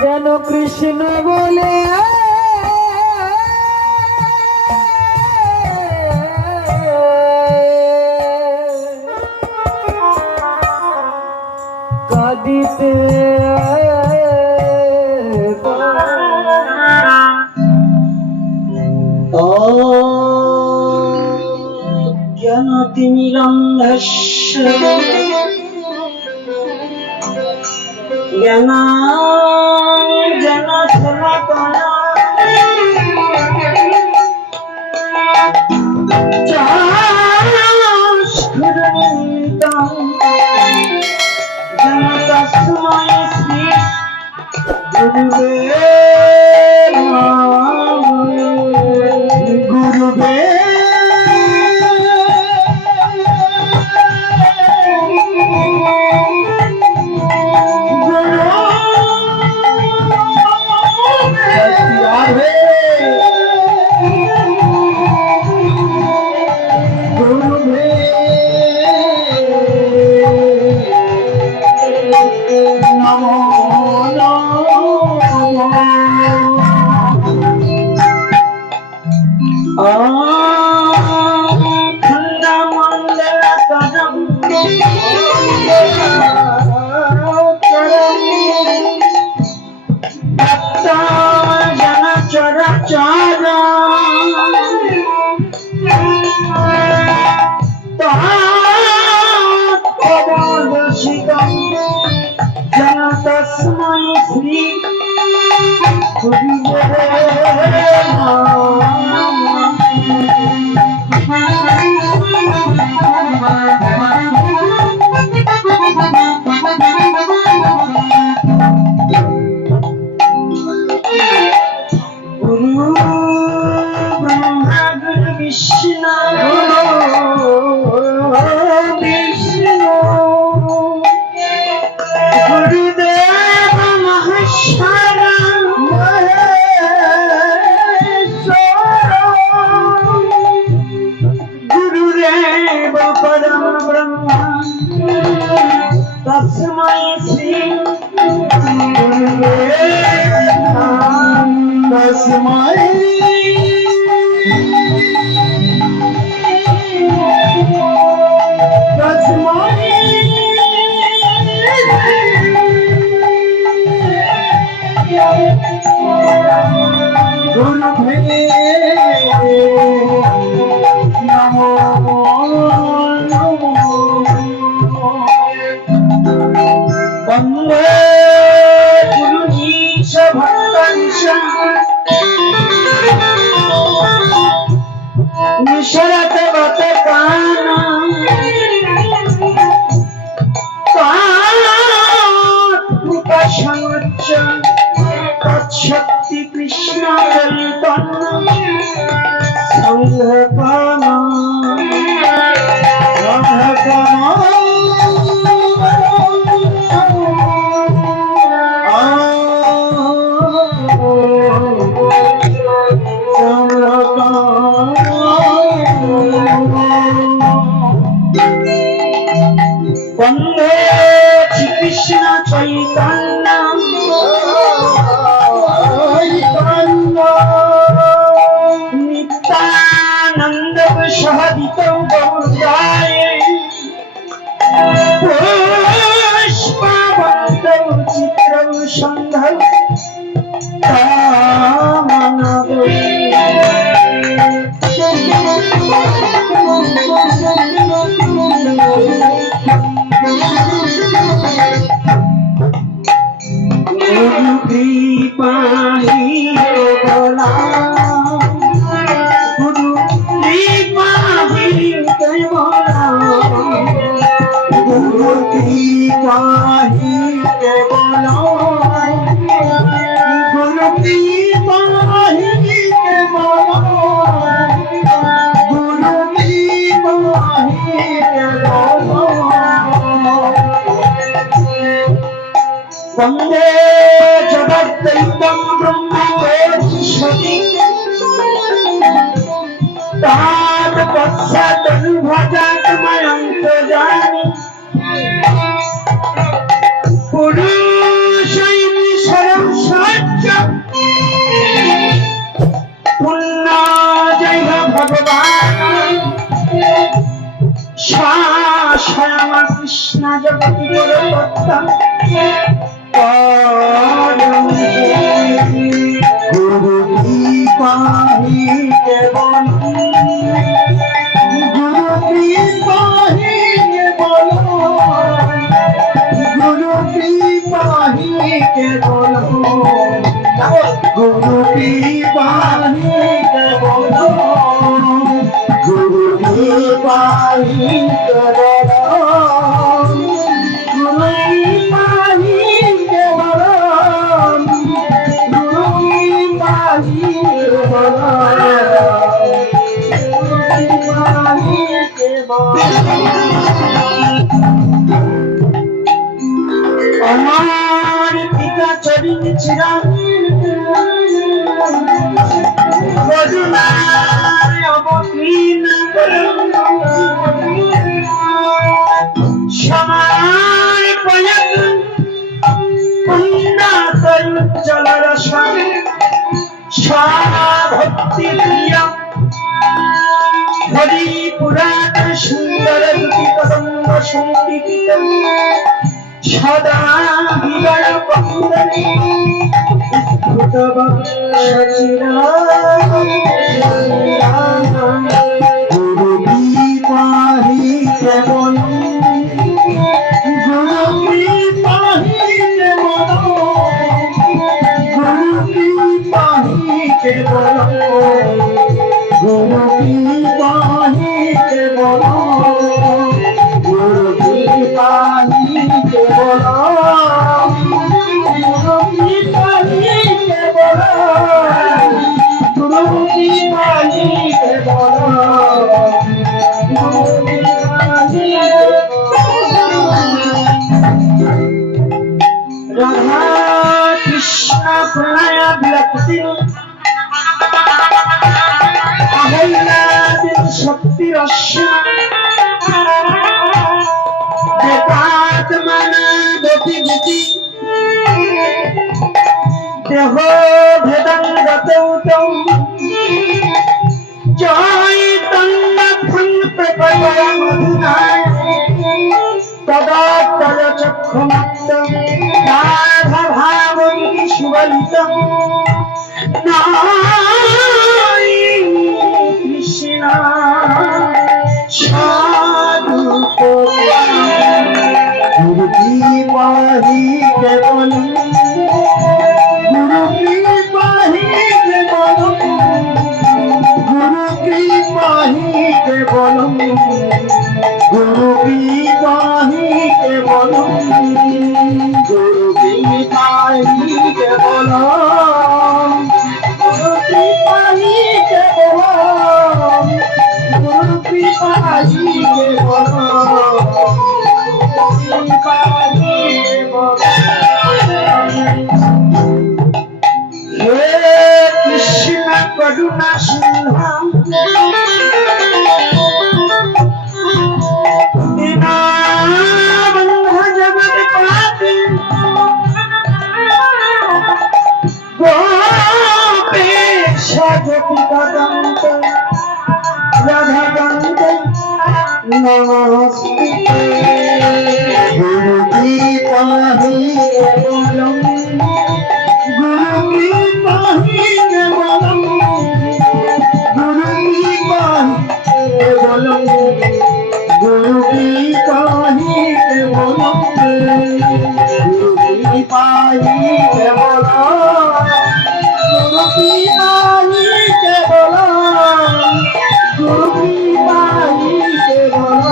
যেন কৃষ্ণ বলে কাঁদিতে জ্ঞানতিমিরন্ধস্য জ্ঞানাঞ্জনশলাকয়া চক্ষুरुन्मिलितं येन तस्मै श्री गुरुवे तस्मै श्री गुरुवे गुरु ब्रह्मा गुरु विष्णु गुरुदेव महेश्वर गुरुदेव परम ब्रह्म तस्मै श्री गुरुवे तस्मै गुरुवे नमो वन्दे गुरुजीश भक्तांश निशरत वतकाना कात्मुकशमुच्च तच्छक्ति कृष्ण चैतन्य संघकाना वन्दे श्रीकृष्ण चैतन्य नित्यानंद विषहदितं गौराय पुष्पवन्तौ चित्रं सन्धौ तामनगो गुरु कृपा ही बोला गुरु कृपा ही बोला गुरु कृपा ही बोला गुरु कृपा ही बोला गुरु कृपा ही वन्दे जगद्दैवं ब्रह्मोपनिषदि तात्पश्चादनुभजात्मयन्तजामि पुरुषैर्निशरं জগতি পরতত্ত্ব গুরু কৃপাহি কেবল গুরু কৃপাহি কেবল গুরু কৃপাহি কেবল গুরু কৃপাহি কেবল গুরু কৃপাহি কেবল গুরু কৃপাহি কেবল গুরু কৃপাহি কেবল আমার পিতা চরিত চিরাগ করুণার অবতীর্ণ সমার প্রয়াত পুণ্যাতর জলরস ভক্তি প্রিয় হরি পুরাণ সুন্দর দুটি কদম্ব সংকীর্তিত সদা হৃদয় পক্ষে স্ফুটব সচিরা গুরু কৃপাহি কেবল গুরু কৃপাহি কেবল গুরু কৃপাহি কেবল গুরু কৃপাহি কেবল গুরু কৃপাহি কেবল গুরু কৃপাহি কেবল গুরু কৃপাহি কেবল গুরু কৃপাহি রাধা কৃষ্ণ প্রণয় বিরক্তি আহ্লাদিন শক্তি রস্য দেবাত্মনা গতি দেহ ভেদাঙ্গতৌতম চৈতন্য প্রকট মধুনায় তদা তদ চক্ষুমত্ত রাধা ভাবন্তি সুবলিতম নাই কৃষ্ণ সাধু গুরু কৃপাহি কেবল গুরু কৃপাহি কেবল গুরু কৃপাহি কেবল গুরু কৃপাহি কেবল গুরু কৃপাহি কেবল গুরু কৃপাহি কেবল গুরু কৃপাহি কেবল হে কৃষ্ণ করুণা সিংহ দীনবন্ধু জগৎপতে গোপেশ গোপীপদন্ত রাধাকান্ত নমস্তে গুরু কৃপাহি কেবল গুরু কৃপাহি কেবল গুরু কৃপাহি কেবল গুরু কৃপাহি কেবল গুরু কৃপাহি কেবল গুরু কৃপাহি কেবল গুরু কৃপাহি কেবল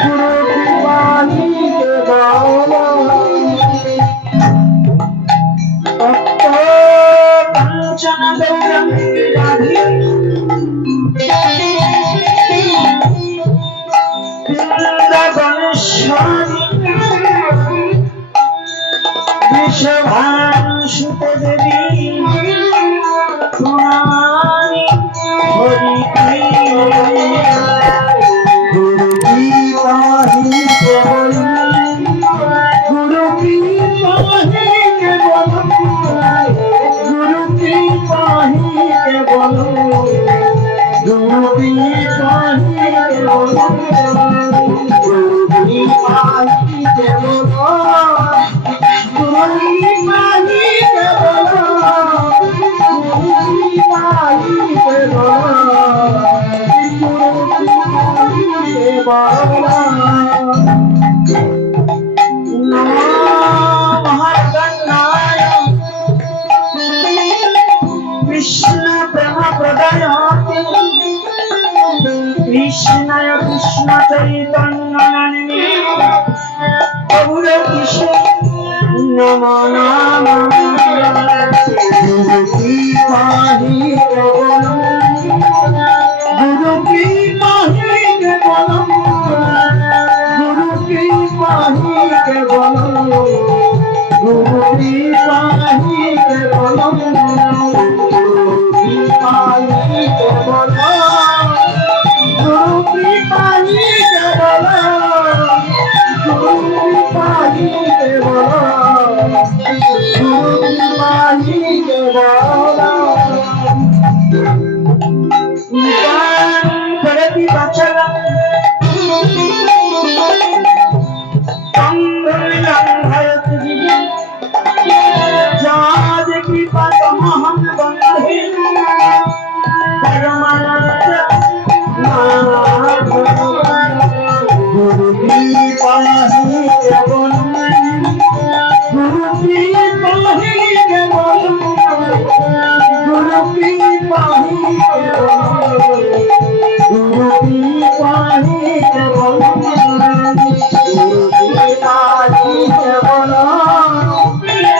গুরু কৃপাহি কেবল তপ্ত কাঞ্চন গৌরঙ্গী রাধে বৃন্দাবনেশ্বরী বৃষভানুসুতে দেবী প্রণামি হরি গুরু কৃপাহি কেবল গুরু কৃপাহি কেবল গুরু কৃপাহি কেবল গুরু কৃপাহি কেবল গুরু गुरु की पाही के बोलम गुरु की पाही के बोलम गुरु की पाही के बोलम गुरु की पाही के बोलम गुरु की पाही के बोलम गुरु की पाही के बोलम गुरु की पाही के बोलम गुरु की पाही के बोलम प्रगति बचला भारत जाद कृपा तमहम बंधे परमानंद गुरु की पाही के बोलम गुरु की पाही के बोलम गुरु की पाही के बोलम गुरु की पाही के बोलम गुरु की पाही के बोलम गुरु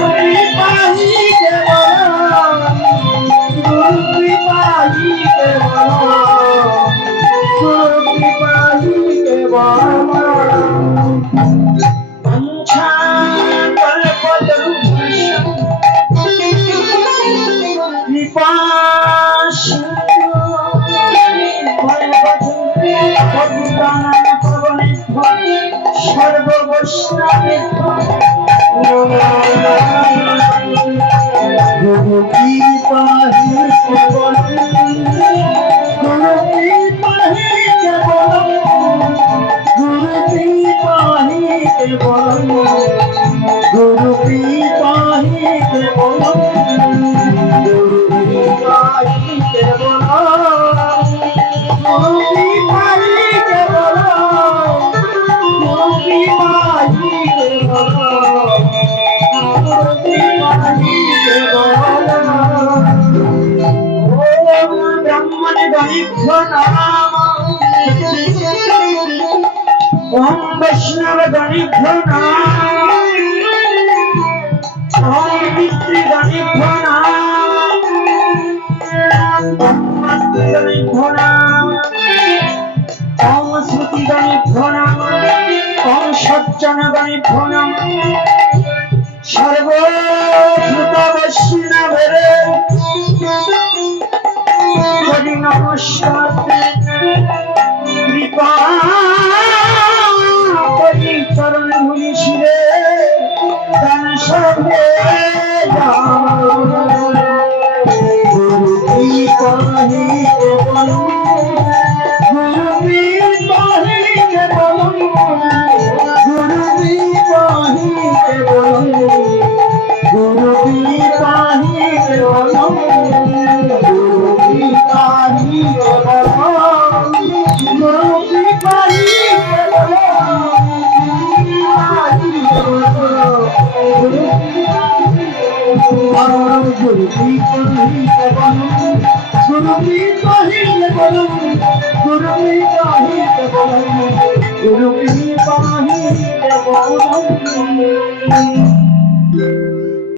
की पाही के बोलम गुरु की पाही के बोलम गुरु की पाही के बोलम पंछा कल्पतरुभूषण कृपा सर्व गुरु की पाही के बोलम गुरु की पाही के बोलम गुरु की पाही के बोलम गुरु की पाही के बोलम गुरु की पाही के बोलम गुरु की पाही के बोलम गुरु की पाही के बोलम गुरु की पाही के बोलम ओम ब्रह्मण गणिभ्यो नमः ओम वैष्णव गणिभ्यो नमः ओम पितृ गणिभ्यो नमः ओम मातृ गणिभ्यो नमः ओम श्रुति गणिभ्यो नमः ओम सज्जन गणिभ्यो नमः सर्वश्रुत वैष्णवेरे हरि नमस्कार कृपा करि चरण धूलि शिरे दान सर्वे गुरु की पाही के बोलम गुरु की पाही के बोलम गुरु की पाही के बोलम गुरु की पाही के बोलम गुरु की पाही के बोलम गुरु की पाही के बोलम गुरु की पाही के बोलम गुरु की पाही के बोलम गुरु की पाही के बोलम गुरु की पाही के बोलम